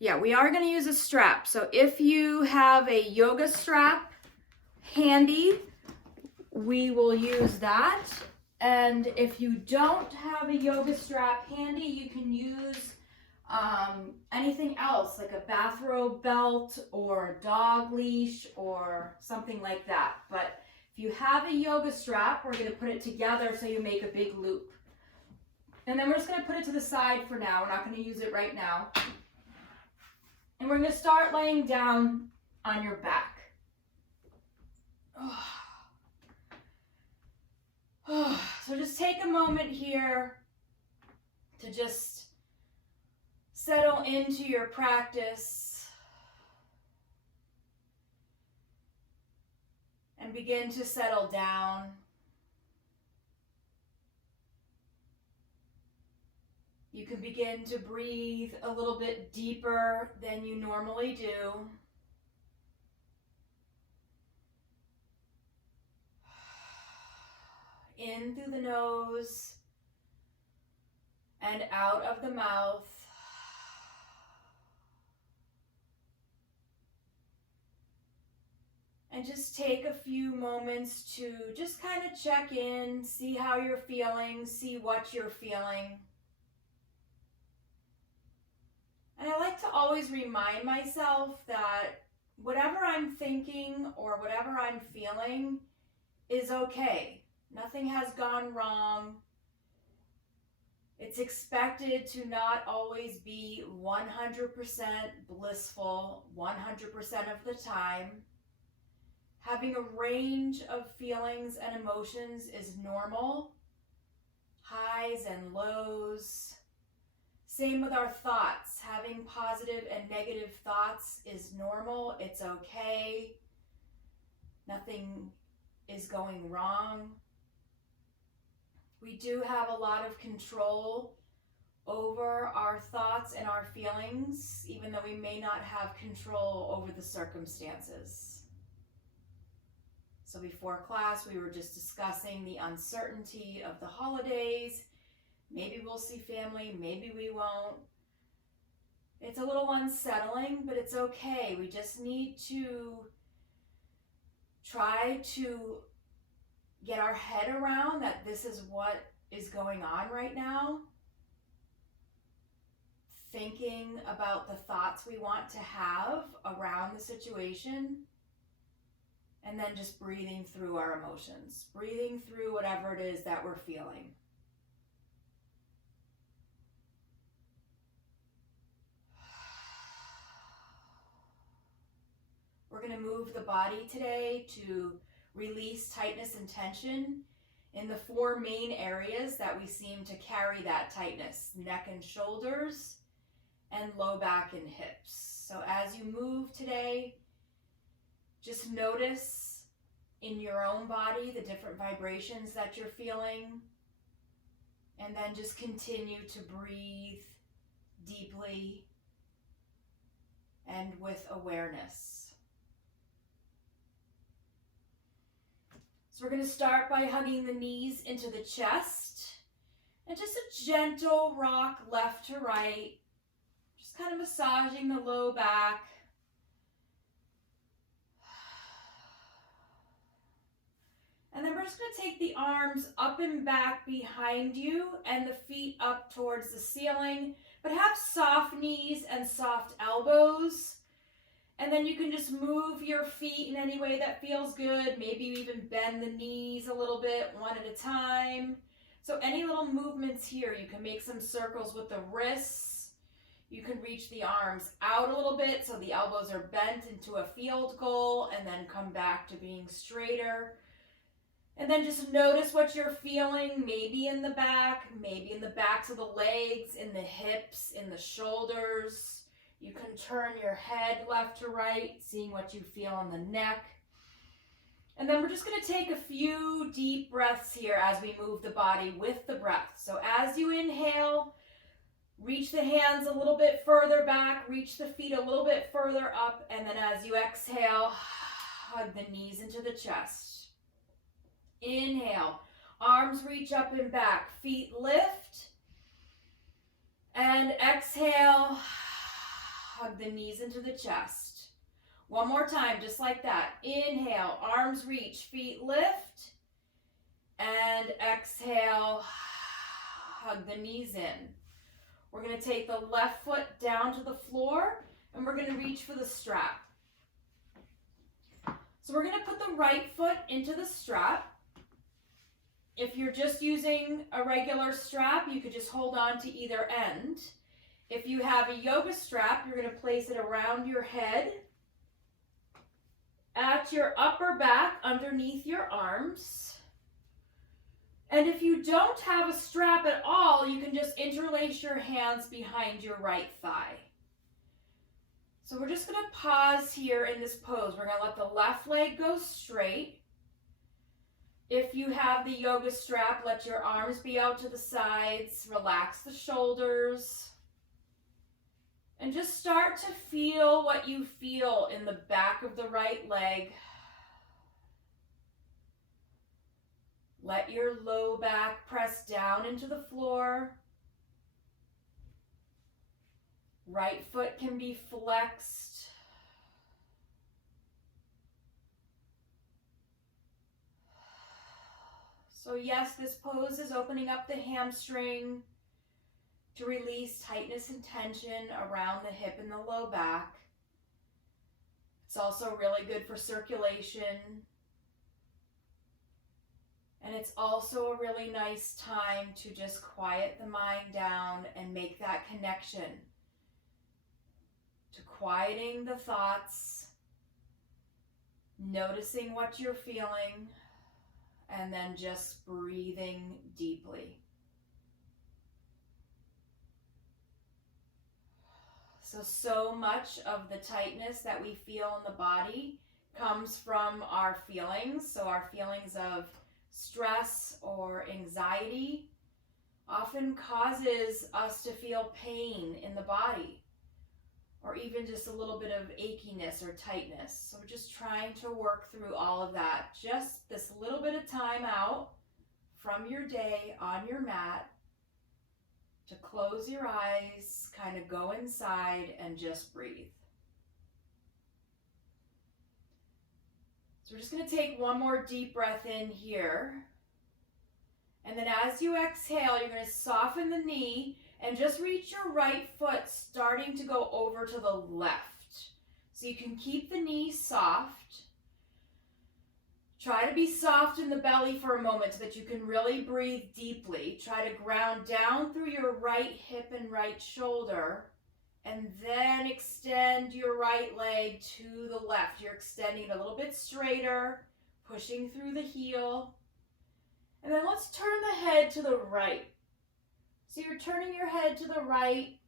Yeah, we are going to use a strap. So if you have a yoga strap handy, we will use that. And if you don't have a yoga strap handy, you can use anything else, like a bathrobe belt or a dog leash or something like that. But if you have a yoga strap, we're going to put it together so you make a big loop. And then we're just going to put it to the side for now. We're not going to use it right now. And we're going to start laying down on your back. So just take a moment here to just settle into your practice and begin to settle down. You can begin to breathe a little bit deeper than you normally do. In through the nose and out of the mouth. And just take a few moments to just kind of check in, see how you're feeling, see what you're feeling. And I like to always remind myself that whatever I'm thinking or whatever I'm feeling is okay. Nothing has gone wrong. It's expected to not always be 100% blissful 100% of the time. Having a range of feelings and emotions is normal. Highs and lows. Same with our thoughts. Having positive and negative thoughts is normal. It's okay. Nothing is going wrong. We do have a lot of control over our thoughts and our feelings, even though we may not have control over the circumstances. So before class, we were just discussing the uncertainty of the holidays. Maybe we'll see family, maybe we won't. It's a little unsettling, but it's okay. We just need to try to get our head around that this is what is going on right now. Thinking about the thoughts we want to have around the situation. And then just breathing through our emotions. Breathing through whatever it is that we're feeling. We're going to move the body today to release tightness and tension in the 4 main areas that we seem to carry that tightness: neck and shoulders, and low back and hips. So as you move today, just notice in your own body the different vibrations that you're feeling, and then just continue to breathe deeply and with awareness. So we're going to start by hugging the knees into the chest and just a gentle rock left to right, just kind of massaging the low back. And then we're just going to take the arms up and back behind you and the feet up towards the ceiling, but have soft knees and soft elbows. And then you can just move your feet in any way that feels good. Maybe you even bend the knees a little bit, one at a time. So any little movements here, you can make some circles with the wrists. You can reach the arms out a little bit so the elbows are bent into a field goal and then come back to being straighter. And then just notice what you're feeling, maybe in the back, maybe in the backs of the legs, in the hips, in the shoulders. You can turn your head left to right, seeing what you feel on the neck. And then we're just going to take a few deep breaths here as we move the body with the breath. So as you inhale, reach the hands a little bit further back, reach the feet a little bit further up, and then as you exhale, hug the knees into the chest. Inhale, arms reach up and back, feet lift, and exhale, Hug the knees into the chest. One more time, just like that. Inhale, arms reach, feet lift. And exhale, hug the knees in. We're going to take the left foot down to the floor and we're going to reach for the strap. So we're going to put the right foot into the strap. If you're just using a regular strap, you could just hold on to either end. If you have a yoga strap, you're going to place it around your head, at your upper back, underneath your arms. And if you don't have a strap at all, you can just interlace your hands behind your right thigh. So we're just going to pause here in this pose. We're going to let the left leg go straight. If you have the yoga strap, let your arms be out to the sides. Relax the shoulders. And just start to feel what you feel in the back of the right leg. Let your low back press down into the floor. Right foot can be flexed. So yes, this pose is opening up the hamstring to release tightness and tension around the hip and the low back. It's also really good for circulation. And it's also a really nice time to just quiet the mind down and make that connection to quieting the thoughts, noticing what you're feeling, and then just breathing deeply. So much of the tightness that we feel in the body comes from our feelings. So our feelings of stress or anxiety often causes us to feel pain in the body, or even just a little bit of achiness or tightness. So we're just trying to work through all of that. Just this little bit of time out from your day on your mat to close your eyes, kind of go inside and just breathe. So we're just going to take one more deep breath in here. And then as you exhale, you're going to soften the knee and just reach your right foot starting to go over to the left. So you can keep the knee soft. Try to be soft in the belly for a moment so that you can really breathe deeply. Try to ground down through your right hip and right shoulder. And then extend your right leg to the left. You're extending it a little bit straighter, pushing through the heel. And then let's turn the head to the right. So you're turning your head to the right,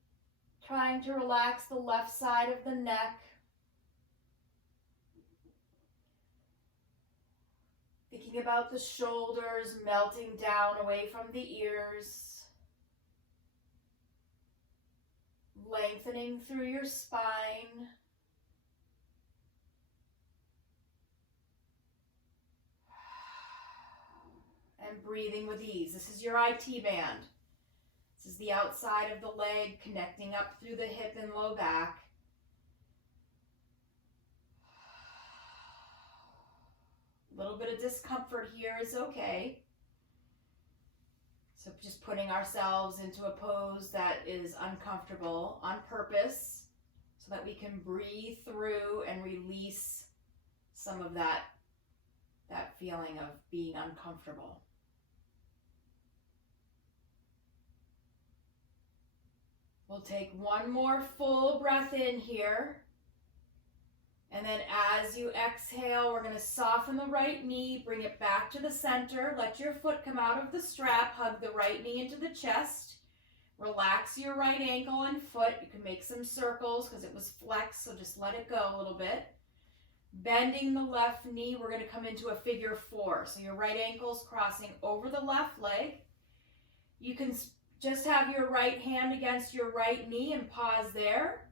trying to relax the left side of the neck. Thinking about the shoulders melting down away from the ears. Lengthening through your spine. And breathing with ease. This is your IT band. This is the outside of the leg connecting up through the hip and low back. A little bit of discomfort here is okay. So just putting ourselves into a pose that is uncomfortable on purpose so that we can breathe through and release some of that feeling of being uncomfortable. We'll take one more full breath in here. And then as you exhale, we're going to soften the right knee, bring it back to the center. Let your foot come out of the strap. Hug the right knee into the chest. Relax your right ankle and foot. You can make some circles because it was flexed, so just let it go a little bit. Bending the left knee, we're going to come into a figure four. So your right ankle's crossing over the left leg. You can just have your right hand against your right knee and pause there.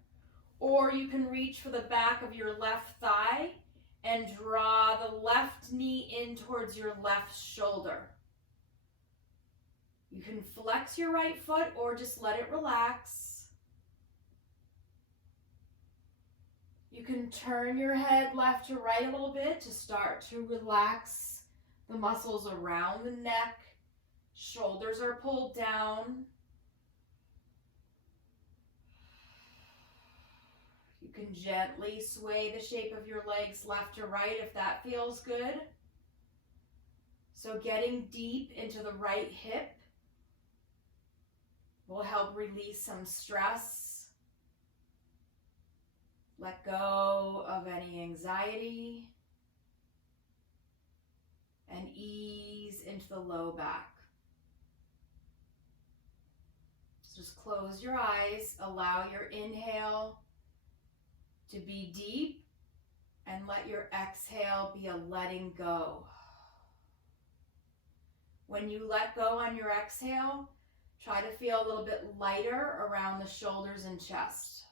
Or you can reach for the back of your left thigh and draw the left knee in towards your left shoulder. You can flex your right foot or just let it relax. can turn your head left to right a little bit to start to relax the muscles around the neck. Shoulders are pulled down. You can gently sway the shape of your legs left to right if that feels good. So getting deep into the right hip will help release some stress. Let go of any anxiety and ease into the low back. So just close your eyes, allow your inhale to be deep, and let your exhale be a letting go. When you let go on your exhale, try to feel a little bit lighter around the shoulders and chest.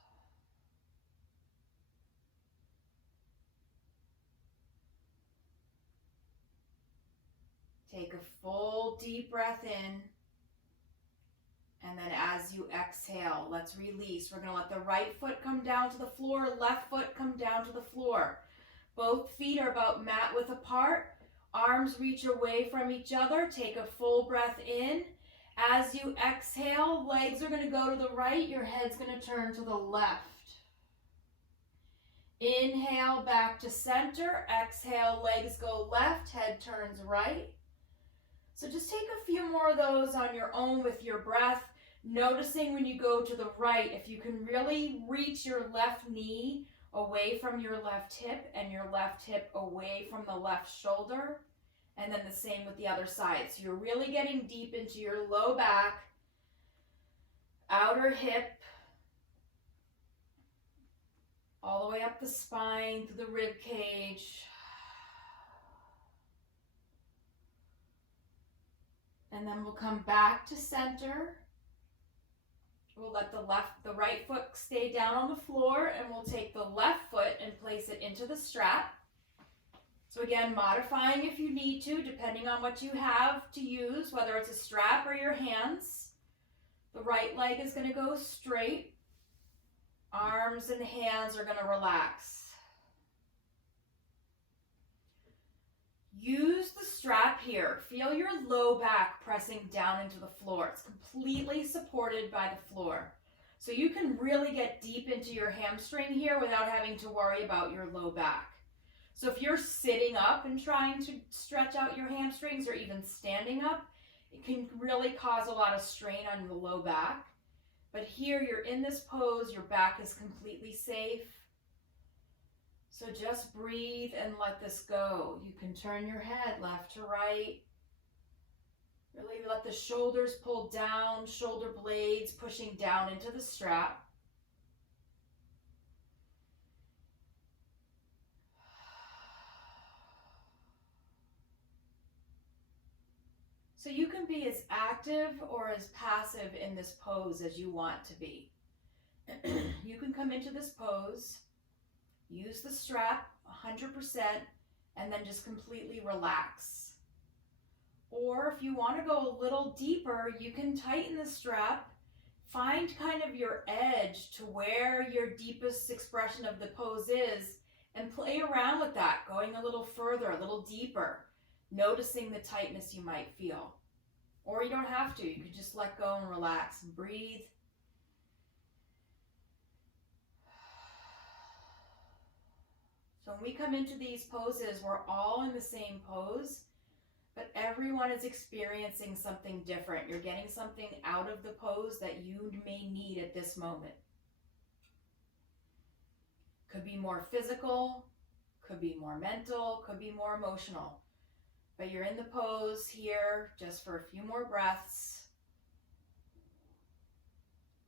Take a full deep breath in, and then as you exhale, let's release. We're going to let the right foot come down to the floor, left foot come down to the floor. Both feet are about mat width apart. Arms reach away from each other. Take a full breath in. As you exhale, legs are going to go to the right. Your head's going to turn to the left. Inhale, back to center. Exhale, legs go left, head turns right. So just take a few more of those on your own with your breath, noticing when you go to the right, if you can really reach your left knee away from your left hip and your left hip away from the left shoulder, and then the same with the other side. So you're really getting deep into your low back, outer hip, all the way up the spine, through the rib cage. And then we'll come back to center. We'll let the right foot stay down on the floor, and we'll take the left foot and place it into the strap. So again, modifying if you need to, depending on what you have to use, whether it's a strap or your hands. The right leg is going to go straight. Arms and hands are going to relax. Use the strap here. Feel your low back pressing down into the floor. It's completely supported by the floor. So you can really get deep into your hamstring here without having to worry about your low back. So if you're sitting up and trying to stretch out your hamstrings, or even standing up, it can really cause a lot of strain on the low back. But here you're in this pose, your back is completely safe. So just breathe and let this go. You can turn your head left to right. Really let the shoulders pull down, shoulder blades pushing down into the strap. So you can be as active or as passive in this pose as you want to be. You can come into this pose, use the strap 100%, and then just completely relax. Or if you want to go a little deeper, you can tighten the strap, find kind of your edge to where your deepest expression of the pose is, and play around with that, going a little further, a little deeper, noticing the tightness you might feel. Or you don't have to, you can just let go and relax and breathe. So when we come into these poses, we're all in the same pose, but everyone is experiencing something different. You're getting something out of the pose that you may need at this moment. Could be more physical, could be more mental, could be more emotional. But you're in the pose here just for a few more breaths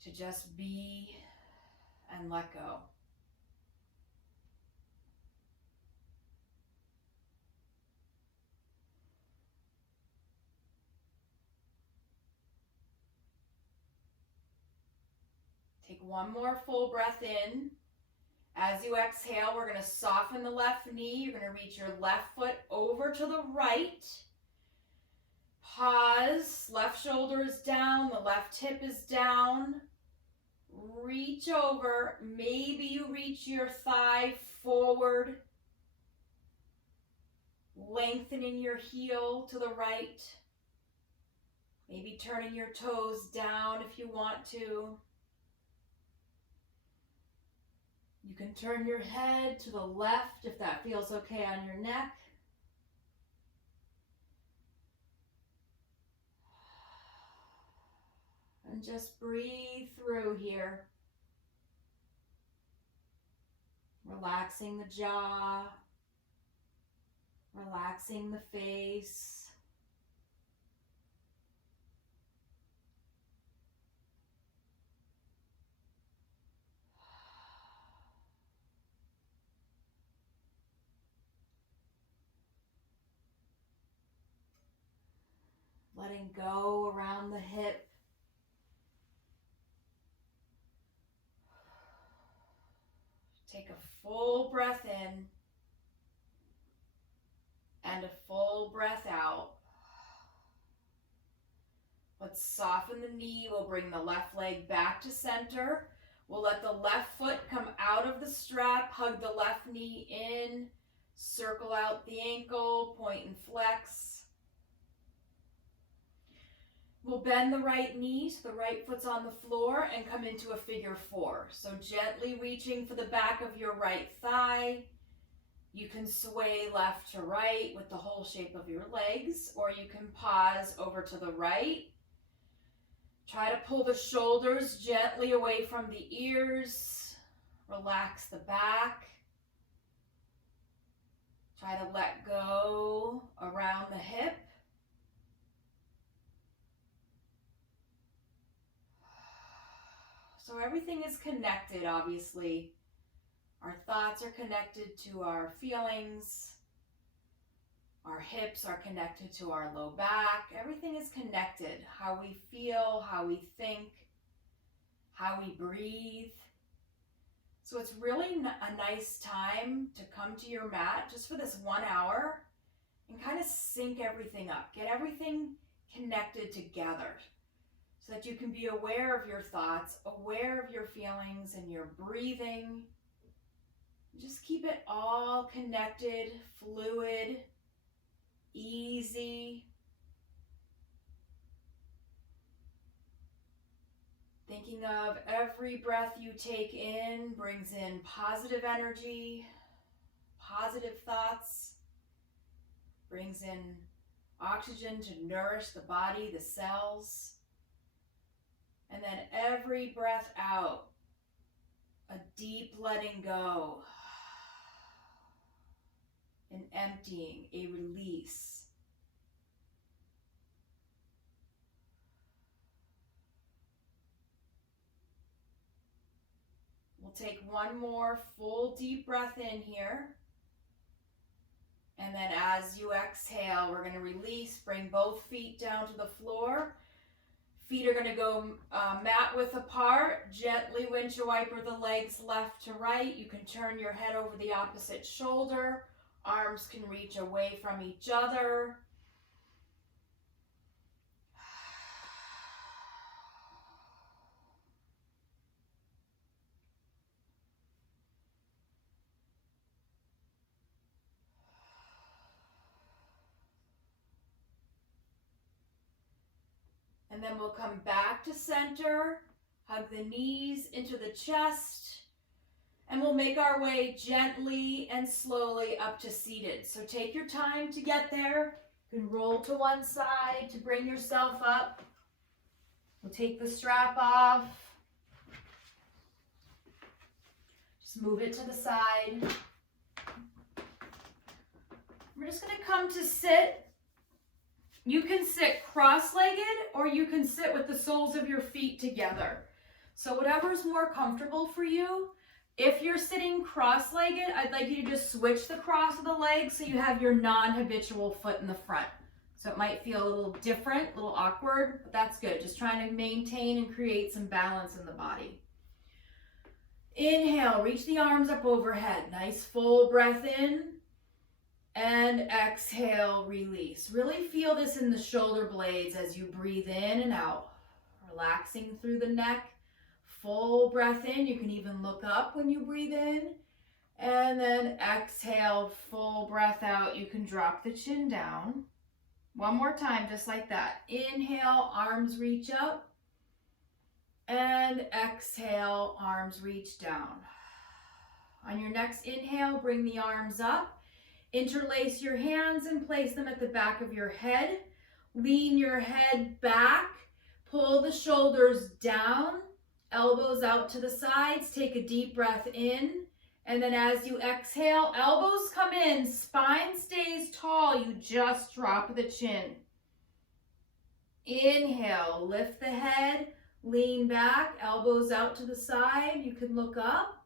to just be and let go. Take one more full breath in. As you exhale, we're going to soften the left knee. You're going to reach your left foot over to the right. Pause. Left shoulder is down. The left hip is down. reach over. Maybe you reach your thigh forward, lengthening your heel to the right. Maybe turning your toes down if you want to. You can turn your head to the left if that feels okay on your neck. And just breathe through here. Relaxing the jaw, relaxing the face. Letting go around the hip. Take a full breath in and a full breath out. Let's soften the knee. We'll bring the left leg back to center. We'll let the left foot come out of the strap, hug the left knee in, circle out the ankle, point and flex. We'll bend the right knee so the right foot's on the floor and come into a figure four. So gently reaching for the back of your right thigh. You can sway left to right with the whole shape of your legs, or you can pause over to the right. Try to pull the shoulders gently away from the ears. Relax the back. Try to let go around the hip. So everything is connected, obviously. Our thoughts are connected to our feelings. Our hips are connected to our low back. Everything is connected. How we feel, how we think, how we breathe. So it's really a nice time to come to your mat just for this 1 hour and kind of sync everything up. Get everything connected together so that you can be aware of your thoughts, aware of your feelings and your breathing. Just keep it all connected, fluid, easy. Thinking of every breath you take in brings in positive energy, positive thoughts, brings in oxygen to nourish the body, the cells. And then every breath out, a deep letting go, an emptying, a release. We'll take one more full deep breath in here. And then as you exhale, we're going to release, bring both feet down to the floor. Feet are going to go mat width apart. Gently windshield wiper the legs left to right. You can turn your head over the opposite shoulder. Arms can reach away from each other. And then we'll come back to center, hug the knees into the chest, and we'll make our way gently and slowly up to seated. So take your time to get there. You can roll to one side to bring yourself up. We'll take the strap off. Just move it to the side. We're just going to come to sit. You can sit cross-legged or you can sit with the soles of your feet together. So whatever's more comfortable for you. If you're sitting cross-legged, I'd like you to just switch the cross of the legs so you have your non-habitual foot in the front. So it might feel a little different, a little awkward, but that's good. Just trying to maintain and create some balance in the body. Inhale, reach the arms up overhead. Nice full breath in. And exhale, release. Really feel this in the shoulder blades as you breathe in and out. Relaxing through the neck, full breath in. You can even look up when you breathe in. And then exhale, full breath out. You can drop the chin down. One more time, just like that. Inhale, arms reach up. And exhale, arms reach down. On your next inhale, bring the arms up. Interlace your hands and place them at the back of your head. Lean your head back. Pull the shoulders down. Elbows out to the sides. Take a deep breath in. And then as you exhale, elbows come in, spine stays tall, you just drop the chin. Inhale, lift the head, lean back, elbows out to the side, you can look up.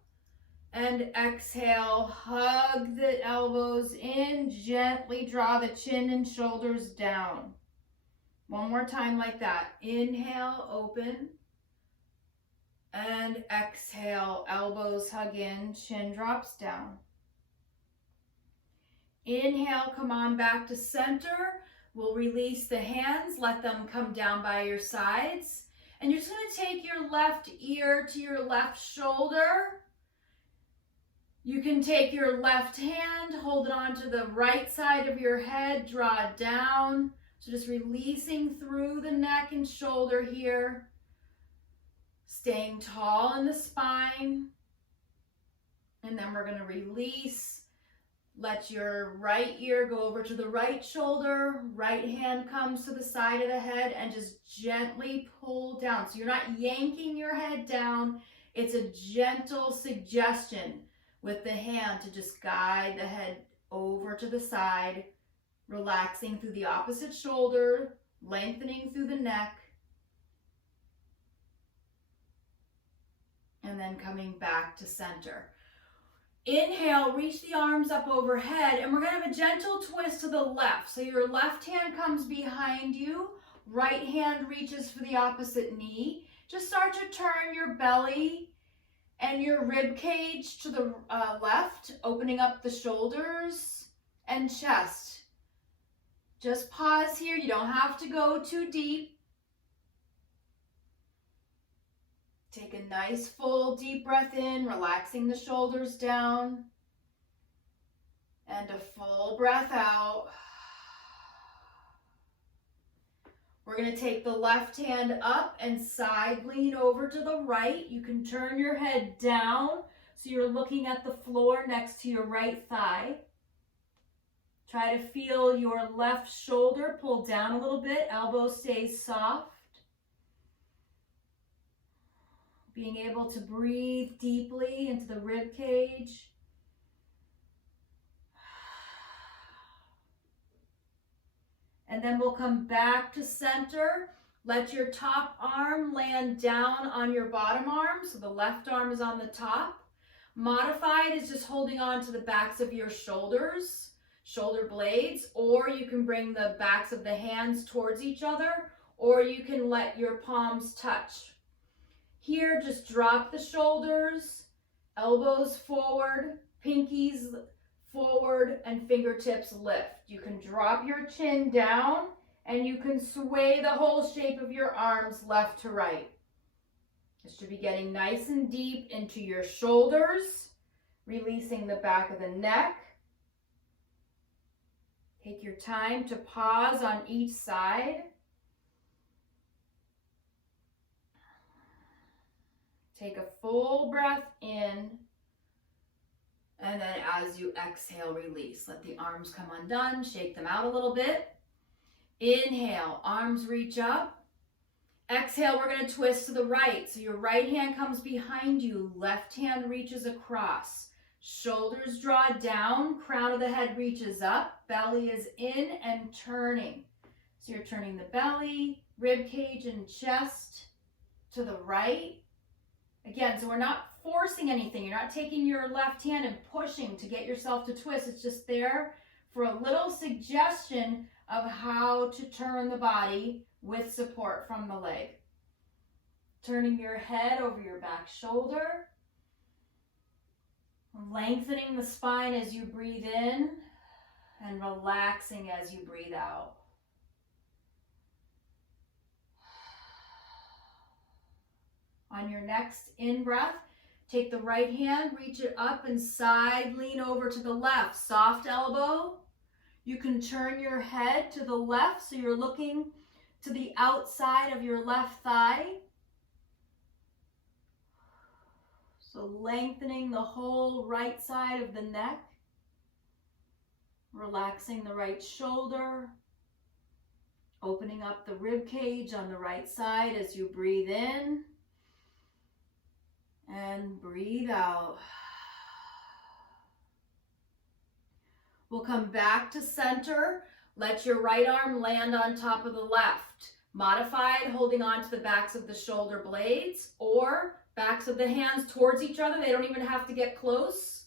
And exhale, hug the elbows in, gently draw the chin and shoulders down. One more time like that. Inhale, open. And exhale, elbows hug in, chin drops down. Inhale, come on back to center. We'll release the hands, let them come down by your sides. And you're just going to take your left ear to your left shoulder. You can take your left hand, hold it onto the right side of your head, draw it down. So just releasing through the neck and shoulder here. Staying tall in the spine. And then we're going to release. Let your right ear go over to the right shoulder. Right hand comes to the side of the head and just gently pull down. So you're not yanking your head down. It's a gentle suggestion with the hand to just guide the head over to the side, relaxing through the opposite shoulder, lengthening through the neck. And then coming back to center. Inhale, reach the arms up overhead, and we're going to have a gentle twist to the left. So your left hand comes behind you, right hand reaches for the opposite knee. Just start to turn your belly and your rib cage to the left, opening up the shoulders and chest. Just pause here. You don't have to go too deep. Take a nice full deep breath in, relaxing the shoulders down. And a full breath out. We're going to take the left hand up and side lean over to the right. You can turn your head down so you're looking at the floor next to your right thigh. Try to feel your left shoulder pull down a little bit. Elbow stays soft. Being able to breathe deeply into the rib cage. And then we'll come back to center. Let your top arm land down on your bottom arm. So the left arm is on the top. Modified is just holding on to the backs of your shoulders, shoulder blades, or you can bring the backs of the hands towards each other, or you can let your palms touch. Here, just drop the shoulders, elbows forward, pinkies forward, and fingertips lift. You can drop your chin down, and you can sway the whole shape of your arms left to right. This should be getting nice and deep into your shoulders, releasing the back of the neck. Take your time to pause on each side. Take a full breath in, and then as you exhale, release. Let the arms come undone, shake them out a little bit. Inhale, arms reach up. Exhale, we're going to twist to the right. So your right hand comes behind you, left hand reaches across. Shoulders draw down, crown of the head reaches up, belly is in and turning. So you're turning the belly, rib cage, and chest to the right. Again, so we're not forcing anything. You're not taking your left hand and pushing to get yourself to twist. It's just there for a little suggestion of how to turn the body with support from the leg. Turning your head over your back shoulder. Lengthening the spine as you breathe in and relaxing as you breathe out. On your next in-breath, take the right hand, reach it up and side, lean over to the left. Soft elbow. You can turn your head to the left so you're looking to the outside of your left thigh. So lengthening the whole right side of the neck. Relaxing the right shoulder. Opening up the rib cage on the right side as you breathe in. And breathe out. We'll come back to center. Let your right arm land on top of the left. Modified, holding on to the backs of the shoulder blades or backs of the hands towards each other. They don't even have to get close.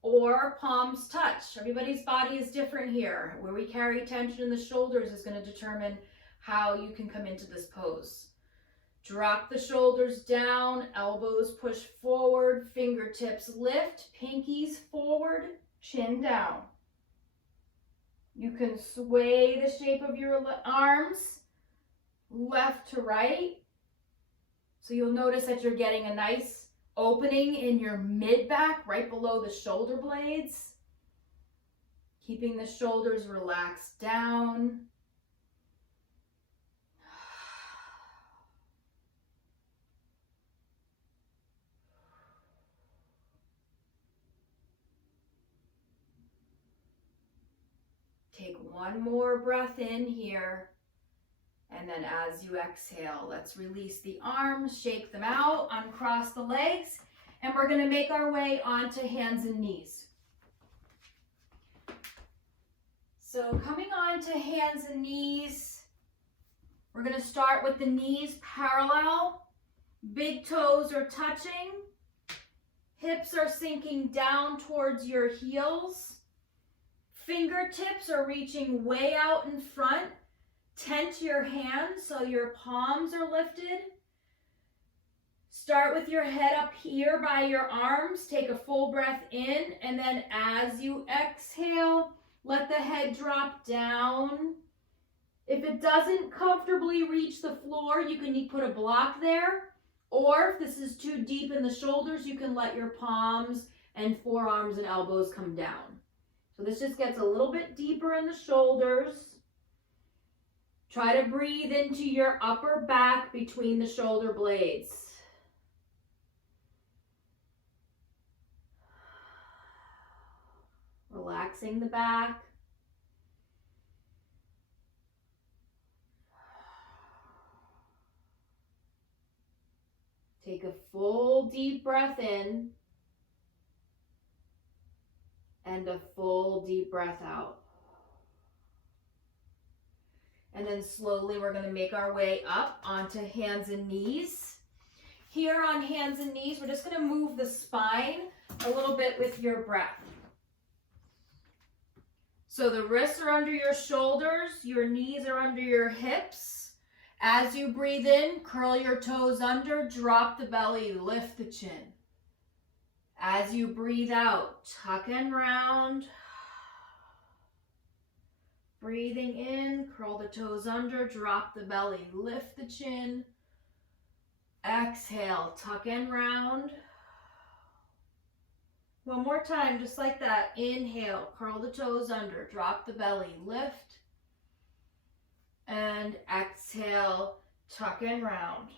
Or palms touch. Everybody's body is different here. Where we carry tension in the shoulders is going to determine how you can come into this pose. Drop the shoulders down, elbows push forward, fingertips lift, pinkies forward, chin down. You can sway the shape of your arms left to right. So you'll notice that you're getting a nice opening in your mid-back right below the shoulder blades. Keeping the shoulders relaxed down. Take one more breath in here. And then as you exhale, let's release the arms, shake them out, uncross the legs, and we're going to make our way onto hands and knees. So coming on to hands and knees, we're going to start with the knees parallel. Big toes are touching. Hips are sinking down towards your heels. Fingertips are reaching way out in front. Tent your hands so your palms are lifted. Start with your head up here by your arms. Take a full breath in, and then as you exhale, let the head drop down. If it doesn't comfortably reach the floor, you can put a block there. Or if this is too deep in the shoulders, you can let your palms and forearms and elbows come down. So this just gets a little bit deeper in the shoulders. Try to breathe into your upper back between the shoulder blades. Relaxing the back. Take a full deep breath in and a full deep breath out. And then slowly we're going to make our way up onto hands and knees. Here on hands and knees, we're just going to move the spine a little bit with your breath. So the wrists are under your shoulders, your knees are under your hips. As you breathe in, curl your toes under, drop the belly, lift the chin. As you breathe out, tuck and round. Breathing in, curl the toes under, drop the belly, lift the chin. Exhale, tuck and round. One more time, just like that. Inhale, curl the toes under, drop the belly, lift. And exhale, tuck and round.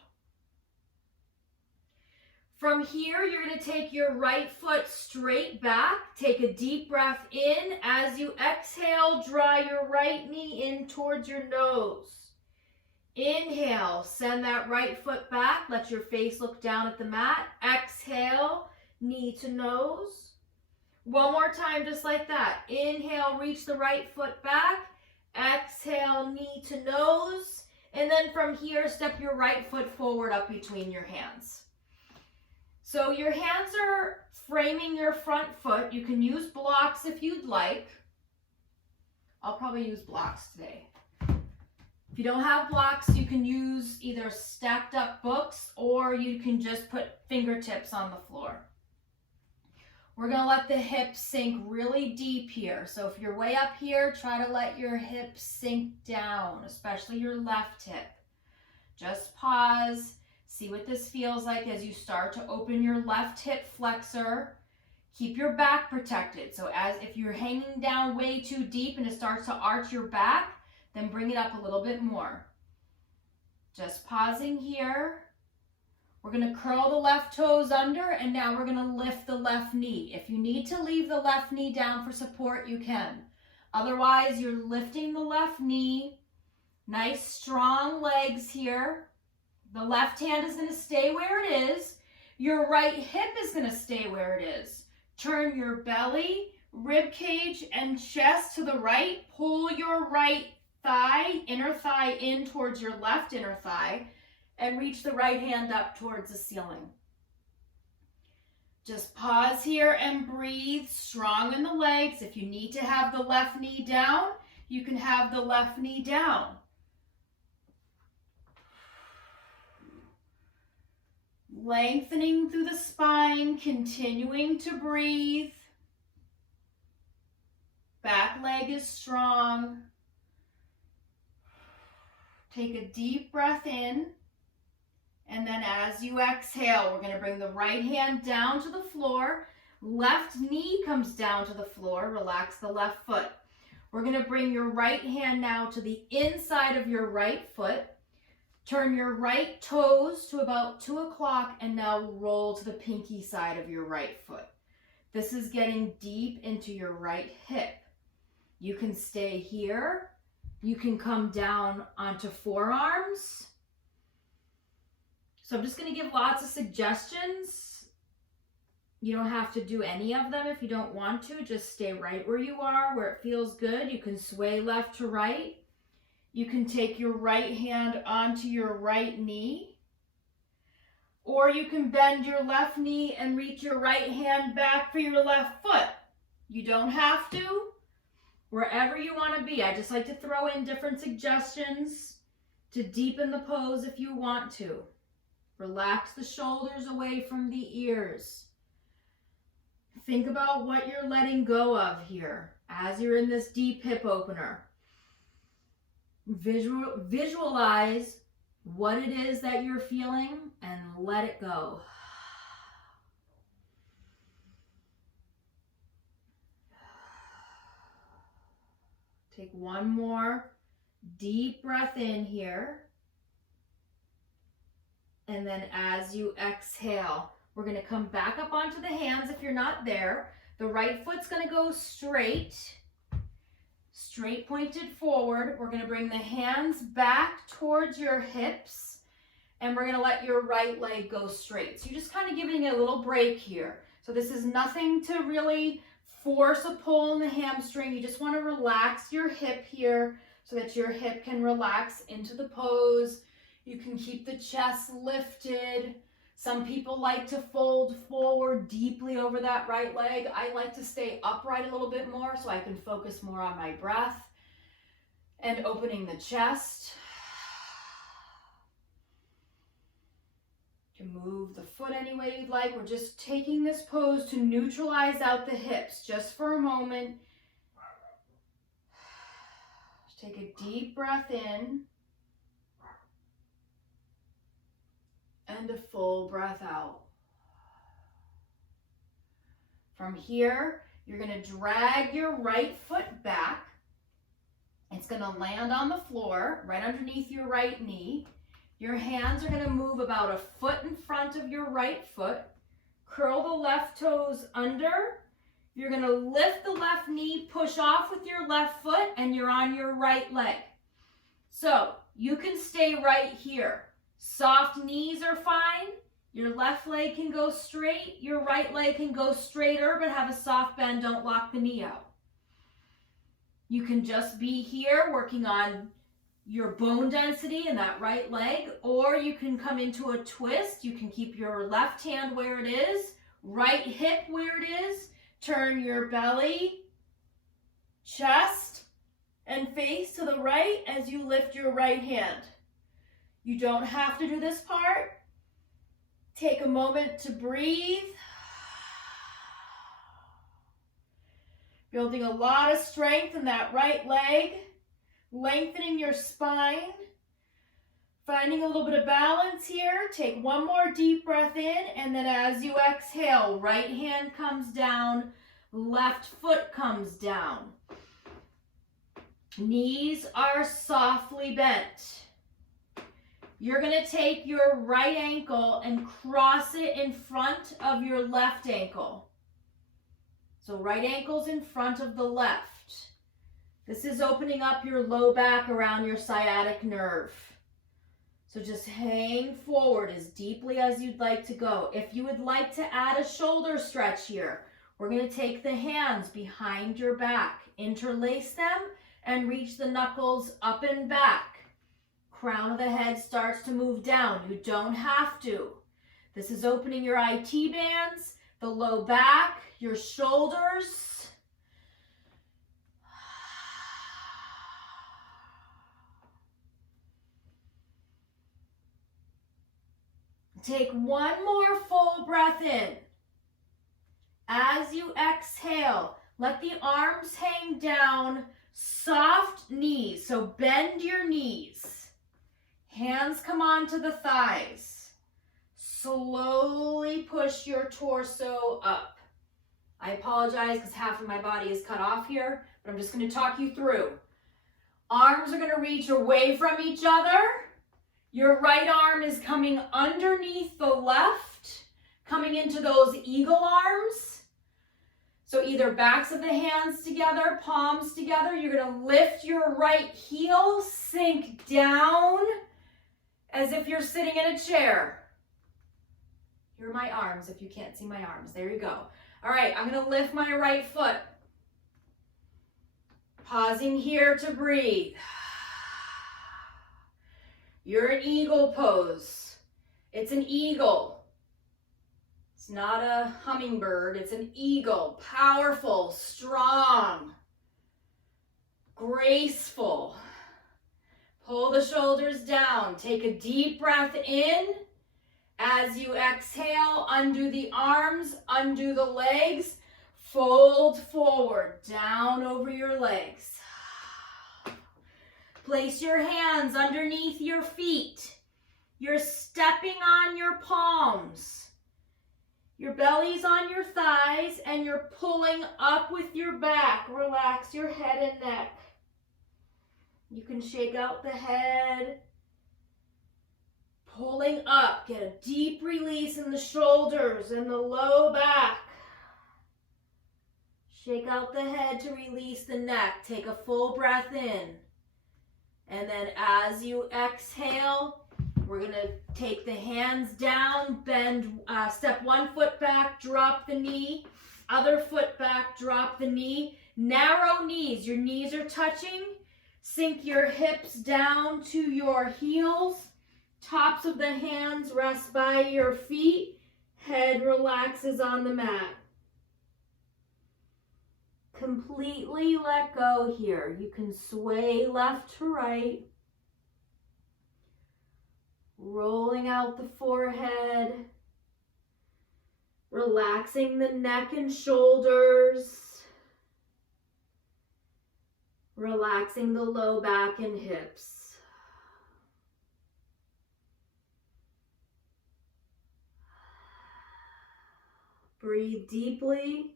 From here, you're going to take your right foot straight back. Take a deep breath in. As you exhale, draw your right knee in towards your nose. Inhale, send that right foot back. Let your face look down at the mat. Exhale, knee to nose. One more time, just like that. Inhale, reach the right foot back. Exhale, knee to nose. And then from here, step your right foot forward up between your hands. So your hands are framing your front foot. You can use blocks if you'd like. I'll probably use blocks today. If you don't have blocks, you can use either stacked up books or you can just put fingertips on the floor. We're going to let the hips sink really deep here. So if you're way up here, try to let your hips sink down, especially your left hip. Just pause. See what this feels like as you start to open your left hip flexor. Keep your back protected. So as if you're hanging down way too deep and it starts to arch your back, then bring it up a little bit more. Just pausing here. We're going to curl the left toes under, and now we're going to lift the left knee. If you need to leave the left knee down for support, you can. Otherwise, you're lifting the left knee. Nice strong legs here. The left hand is going to stay where it is. Your right hip is going to stay where it is. Turn your belly, rib cage, and chest to the right. Pull your right thigh, inner thigh in towards your left inner thigh, and reach the right hand up towards the ceiling. Just pause here and breathe, strong in the legs. If you need to have the left knee down, you can have the left knee down. Lengthening through the spine, continuing to breathe. Back leg is strong. Take a deep breath in. And then as you exhale, we're going to bring the right hand down to the floor. Left knee comes down to the floor. Relax the left foot. We're going to bring your right hand now to the inside of your right foot. Turn your right toes to about 2 o'clock and now roll to the pinky side of your right foot. This is getting deep into your right hip. You can stay here. You can come down onto forearms. So I'm just going to give lots of suggestions. You don't have to do any of them if you don't want to. Just stay right where you are, where it feels good. You can sway left to right. You can take your right hand onto your right knee. Or you can bend your left knee and reach your right hand back for your left foot. You don't have to. Wherever you want to be. I just like to throw in different suggestions to deepen the pose if you want to. Relax the shoulders away from the ears. Think about what you're letting go of here as you're in this deep hip opener. Visualize what it is that you're feeling and let it go. Take one more deep breath in here. And then as you exhale, we're going to come back up onto the hands if you're not there. The right foot's going to go straight pointed forward. We're going to bring the hands back towards your hips, and we're going to let your right leg go straight. So you're just kind of giving it a little break here. So this is nothing to really force a pull in the hamstring. You just want to relax your hip here so that your hip can relax into the pose. You can keep the chest lifted. Some people like to fold forward deeply over that right leg. I like to stay upright a little bit more so I can focus more on my breath and opening the chest. You can move the foot any way you'd like. We're just taking this pose to neutralize out the hips just for a moment. Take a deep breath in. And a full breath out. From here, you're going to drag your right foot back. It's going to land on the floor right underneath your right knee. Your hands are going to move about a foot in front of your right foot. Curl the left toes under. You're going to lift the left knee, push off with your left foot, and you're on your right leg. So you can stay right here. Soft knees are fine. Your left leg can go straight. Your right leg can go straighter, but have a soft bend. Don't lock the knee out. You can just be here working on your bone density in that right leg, or you can come into a twist. You can keep your left hand where it is, right hip where it is. Turn your belly, chest, and face to the right as you lift your right hand. You don't have to do this part. Take a moment to breathe. Building a lot of strength in that right leg. Lengthening your spine. Finding a little bit of balance here. Take one more deep breath in, and then as you exhale, right hand comes down, left foot comes down. Knees are softly bent. You're going to take your right ankle and cross it in front of your left ankle. So right ankle's in front of the left. This is opening up your low back around your sciatic nerve. So just hang forward as deeply as you'd like to go. If you would like to add a shoulder stretch here, we're going to take the hands behind your back, interlace them, and reach the knuckles up and back. Crown of the head starts to move down. You don't have to. This is opening your IT bands, the low back, your shoulders. Take one more full breath in. As you exhale, let the arms hang down, soft knees, so bend your knees. Hands come onto the thighs. Slowly push your torso up. I apologize because half of my body is cut off here, but I'm just going to talk you through. Arms are going to reach away from each other. Your right arm is coming underneath the left, coming into those eagle arms. So either backs of the hands together, palms together. You're going to lift your right heel, sink down as if you're sitting in a chair. Here are my arms if you can't see my arms. There you go. All right, I'm going to lift my right foot. Pausing here to breathe. You're in eagle pose. It's an eagle. It's not a hummingbird. It's an eagle. Powerful, strong, graceful. Pull the shoulders down. Take a deep breath in. As you exhale, undo the arms, undo the legs. Fold forward, down over your legs. Place your hands underneath your feet. You're stepping on your palms. Your belly's on your thighs and you're pulling up with your back. Relax your head and neck. You can shake out the head. Pulling up. Get a deep release in the shoulders and the low back. Shake out the head to release the neck. Take a full breath in. And then as you exhale, we're going to take the hands down, bend, step one foot back, drop the knee, other foot back, drop the knee. Narrow knees, your knees are touching. Sink your hips down to your heels. Tops of the hands rest by your feet. Head relaxes on the mat. Completely let go here. You can sway left to right. Rolling out the forehead. Relaxing the neck and shoulders. Relaxing the low back and hips. Breathe deeply.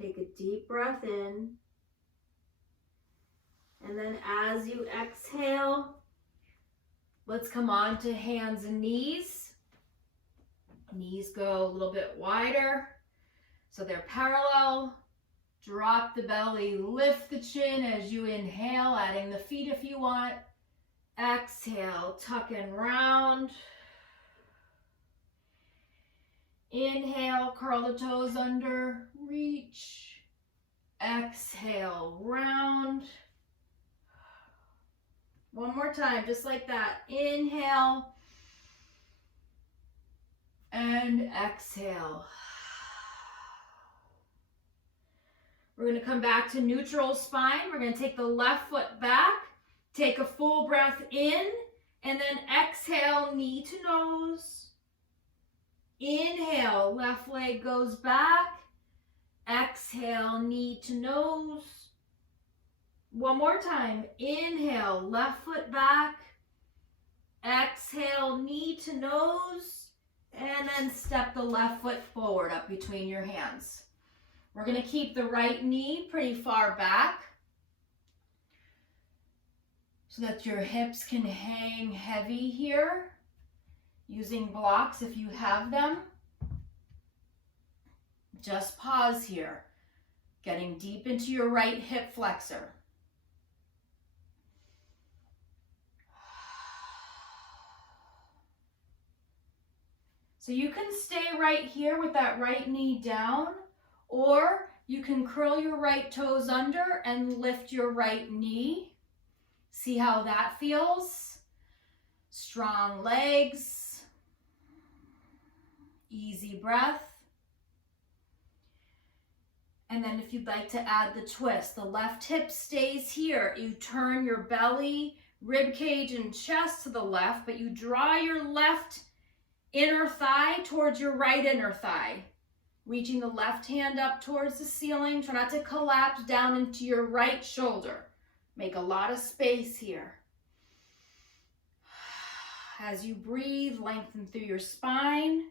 Take a deep breath in. And then as you exhale, let's come on to hands and knees. Knees go a little bit wider, so they're parallel. Drop the belly, lift the chin as you inhale, adding the feet if you want. Exhale, tuck and round. Inhale, curl the toes under, reach. Exhale, round. One more time, just like that. Inhale and exhale. We're going to come back to neutral spine. We're going to take the left foot back, take a full breath in, and then exhale, knee to nose. Inhale, left leg goes back. Exhale, knee to nose. One more time. Inhale, left foot back. Exhale, knee to nose. And then step the left foot forward up between your hands. We're going to keep the right knee pretty far back so that your hips can hang heavy here, using blocks if you have them. Just pause here, getting deep into your right hip flexor. So you can stay right here with that right knee down, or you can curl your right toes under and lift your right knee. See how that feels? Strong legs, easy breath. And then if you'd like to add the twist, the left hip stays here. You turn your belly, rib cage, and chest to the left, but you draw your left inner thigh towards your right inner thigh. Reaching the left hand up towards the ceiling. Try not to collapse down into your right shoulder. Make a lot of space here. As you breathe, lengthen through your spine.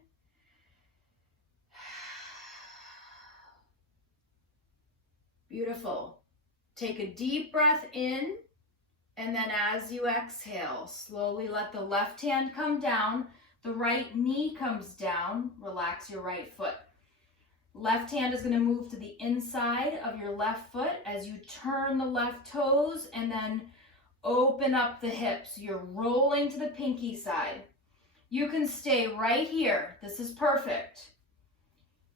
Beautiful. Take a deep breath in, and then as you exhale, slowly let the left hand come down. The right knee comes down. Relax your right foot. Left hand is going to move to the inside of your left foot as you turn the left toes and then open up the hips. You're rolling to the pinky side. You can stay right here. This is perfect.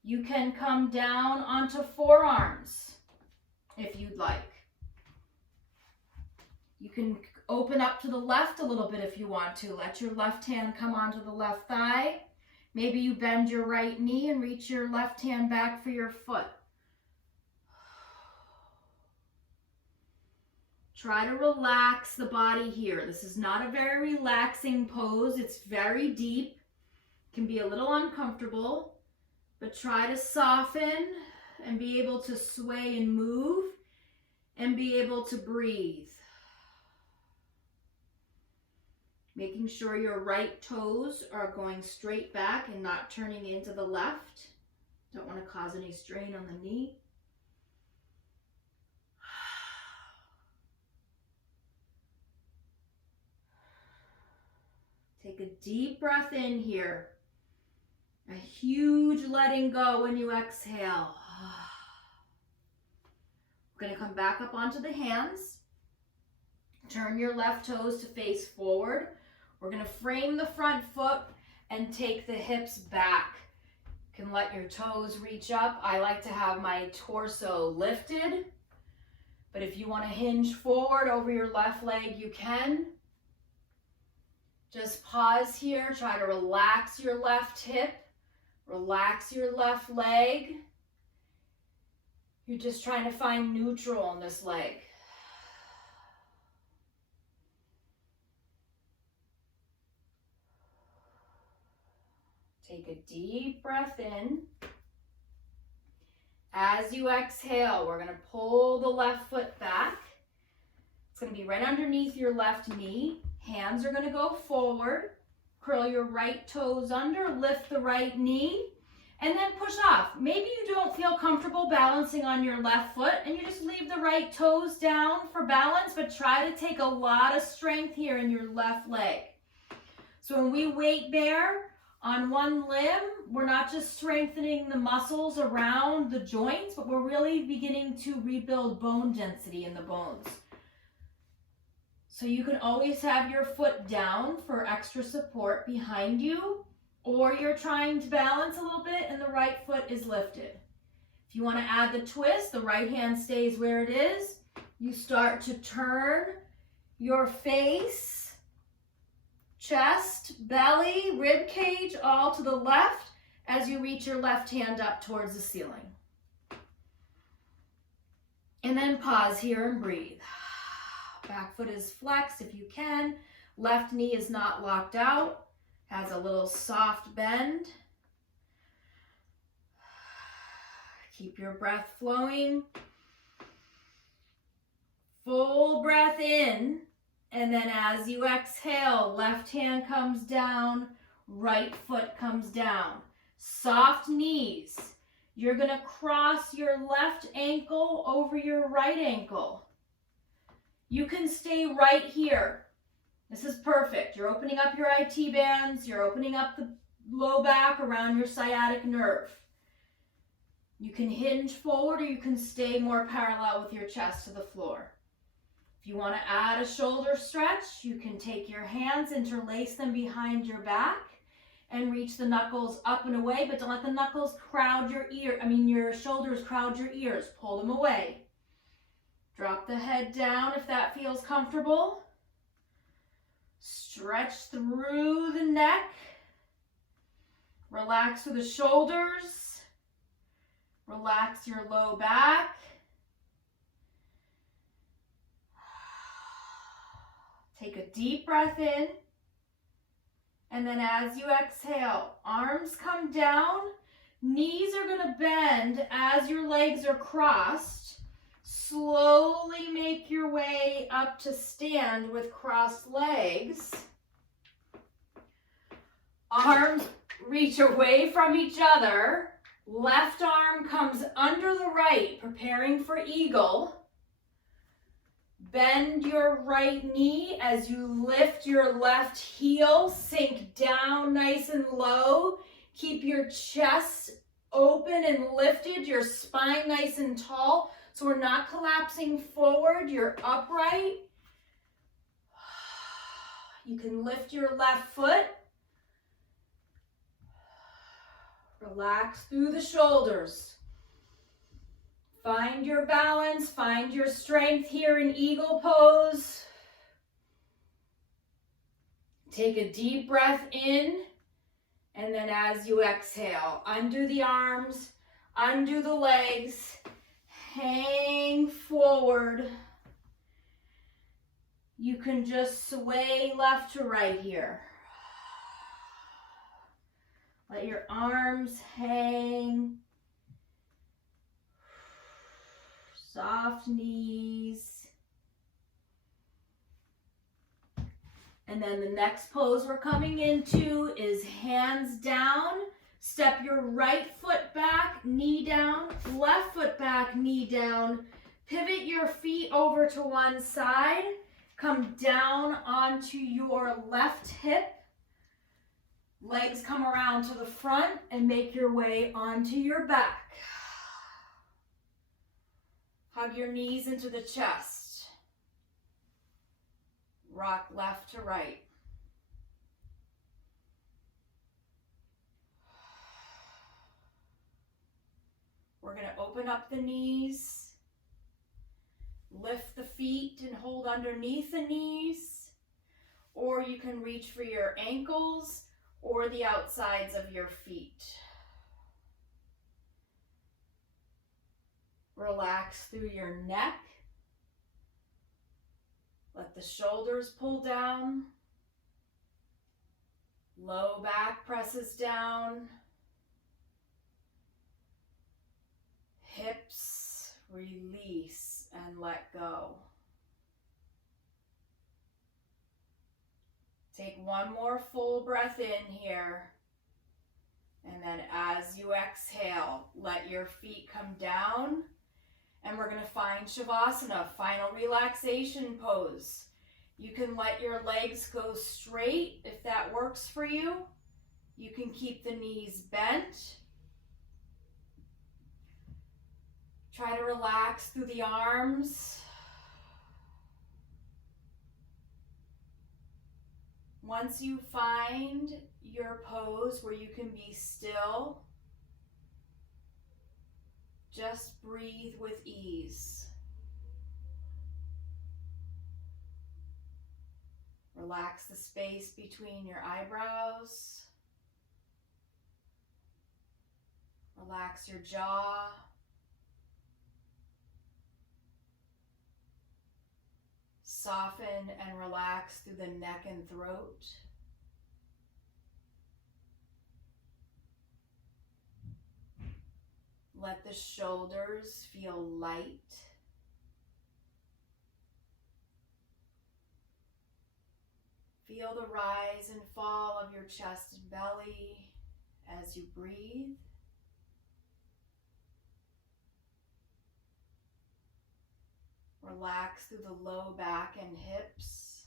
You can come down onto forearms if you'd like. You can open up to the left a little bit if you want to. Let your left hand come onto the left thigh. Maybe you bend your right knee and reach your left hand back for your foot. Try to relax the body here. This is not a very relaxing pose. It's very deep. Can be a little uncomfortable, but try to soften and be able to sway and move and be able to breathe. Making sure your right toes are going straight back and not turning into the left. Don't want to cause any strain on the knee. Take a deep breath in here. A huge letting go when you exhale. We're going to come back up onto the hands. Turn your left toes to face forward. We're going to frame the front foot and take the hips back. You can let your toes reach up. I like to have my torso lifted, but if you want to hinge forward over your left leg, you can. Just pause here. Try to relax your left hip. Relax your left leg. You're just trying to find neutral in this leg. Take a deep breath in. As you exhale, we're going to pull the left foot back. It's going to be right underneath your left knee. Hands are going to go forward. Curl your right toes under, lift the right knee, and then push off. Maybe you don't feel comfortable balancing on your left foot and you just leave the right toes down for balance, but try to take a lot of strength here in your left leg. So when we weight bear on one limb, we're not just strengthening the muscles around the joints, but we're really beginning to rebuild bone density in the bones. So you can always have your foot down for extra support behind you, or you're trying to balance a little bit and the right foot is lifted. If you want to add the twist, the right hand stays where it is. You start to turn your face, chest, belly, rib cage, all to the left as you reach your left hand up towards the ceiling. And then pause here and breathe. Back foot is flexed if you can. Left knee is not locked out. Has a little soft bend. Keep your breath flowing. Full breath in, and then as you exhale, left hand comes down, right foot comes down. Soft knees. You're going to cross your left ankle over your right ankle. You can stay right here. This is perfect. You're opening up your IT bands. You're opening up the low back around your sciatic nerve. You can hinge forward or you can stay more parallel with your chest to the floor. If you want to add a shoulder stretch, you can take your hands, interlace them behind your back, and reach the knuckles up and away, but don't let the knuckles crowd your shoulders crowd your ears. Pull them away. Drop the head down if that feels comfortable. Stretch through the neck. Relax through the shoulders. Relax your low back. Take a deep breath in. And then as you exhale, arms come down. Knees are going to bend as your legs are crossed. Slowly make your way up to stand with crossed legs. Arms reach away from each other. Left arm comes under the right, preparing for eagle. Bend your right knee as you lift your left heel. Sink down nice and low. Keep your chest open and lifted, your spine nice and tall. So we're not collapsing forward, you're upright. You can lift your left foot. Relax through the shoulders. Find your balance, find your strength here in eagle pose. Take a deep breath in, and then as you exhale, undo the arms, undo the legs, hang forward. You can just sway left to right here. Let your arms hang. Soft knees. And then the next pose we're coming into is hands down. Step your right foot back, knee down, left foot back, knee down. Pivot your feet over to one side. Come down onto your left hip. Legs come around to the front and make your way onto your back. Hug your knees into the chest. Rock left to right. We're going to open up the knees. Lift the feet and hold underneath the knees. Or you can reach for your ankles or the outsides of your feet. Relax through your neck. Let the shoulders pull down. Low back presses down. Hips release and let go. Take one more full breath in here. And then as you exhale, let your feet come down. And we're going to find Shavasana, final relaxation pose. You can let your legs go straight if that works for you. You can keep the knees bent. Try to relax through the arms. Once you find your pose where you can be still, just breathe with ease. Relax the space between your eyebrows. Relax your jaw. Soften and relax through the neck and throat. Let the shoulders feel light. Feel the rise and fall of your chest and belly as you breathe. Relax through the low back and hips.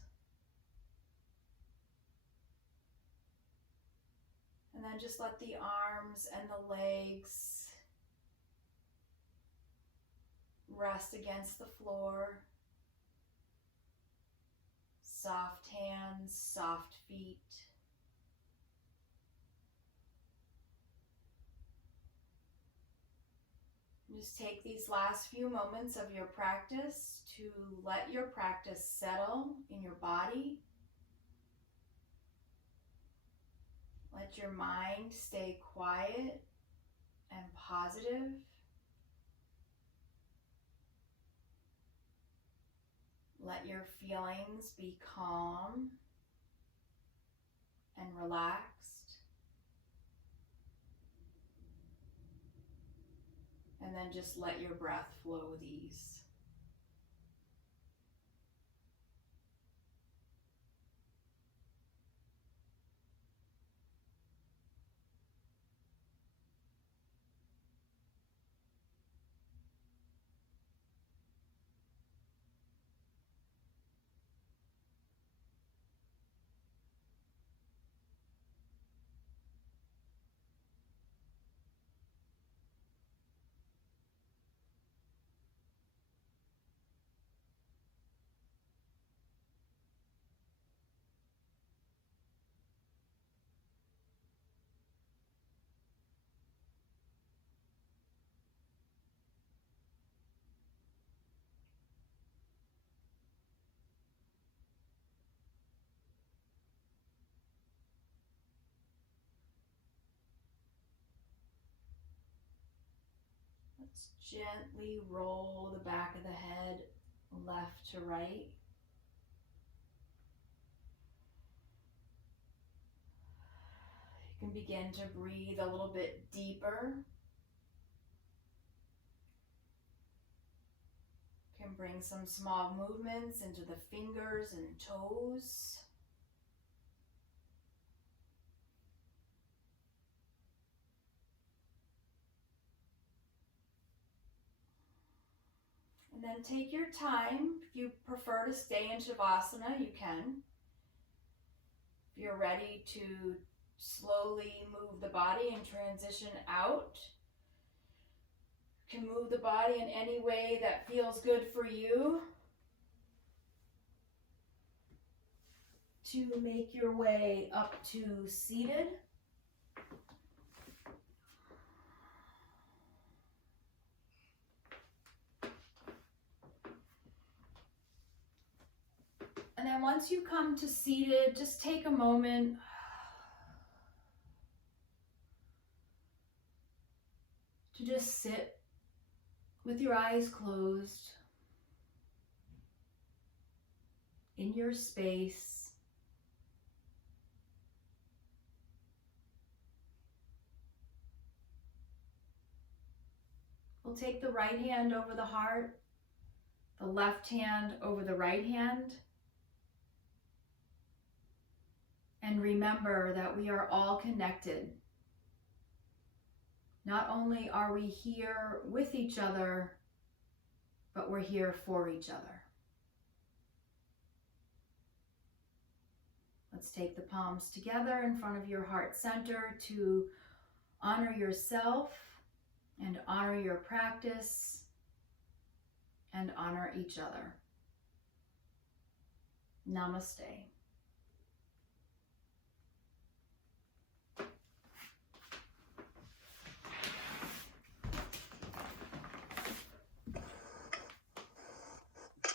And then just let the arms and the legs rest against the floor. Soft hands, soft feet. Just take these last few moments of your practice to let your practice settle in your body. Let your mind stay quiet and positive. Let your feelings be calm and relaxed. And then just let your breath flow with ease. Let's gently roll the back of the head left to right. You can begin to breathe a little bit deeper. You can bring some small movements into the fingers and toes. And then take your time. If you prefer to stay in Shavasana, you can. If you're ready to slowly move the body and transition out, you can move the body in any way that feels good for you to make your way up to seated. And then once you come to seated, just take a moment to just sit with your eyes closed in your space. We'll take the right hand over the heart, the left hand over the right hand. And remember that we are all connected. Not only are we here with each other, but we're here for each other. Let's take the palms together in front of your heart center to honor yourself and honor your practice and honor each other. Namaste.